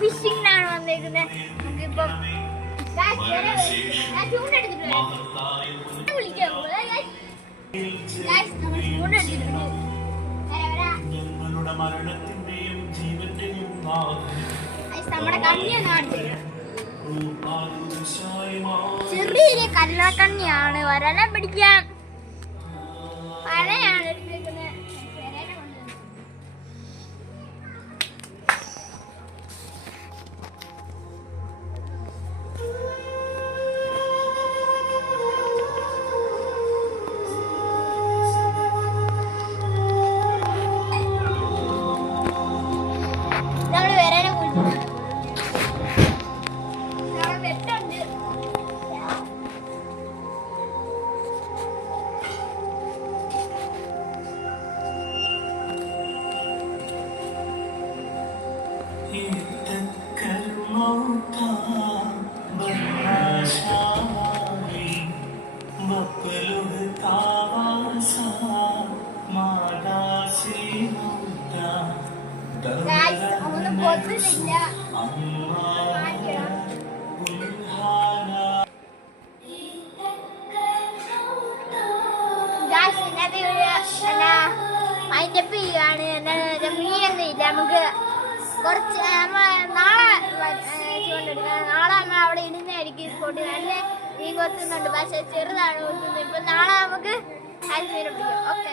ഫിഷിംഗിനാണ് വന്നേക്കുന്നത്. നമുക്കിപ്പം നമ്മുടെ കണ്ണിയാണ് ചെറിയൊരു കല്ലക്കണ്ണിയാണ്. വരനെ പിടിക്കാൻ പഴയാണ് എടുത്തേക്കുന്നത്. മീനൊന്നുമില്ല. നമുക്ക് കുറച്ച് നാളെ ചൂണ്ടെടുക്കാം. നാളെ നമ്മൾ അവിടെ ഇടുന്നതായിരിക്കും സ്പോട്ടിൽ. നല്ല മീൻ കൊത്തുന്നുണ്ട്, പക്ഷെ ചെറുതാണ് കൊത്തുന്നത്. ഇപ്പൊ നാളെ നമുക്ക് മീൻ പിടിക്കാം. ഓക്കെ.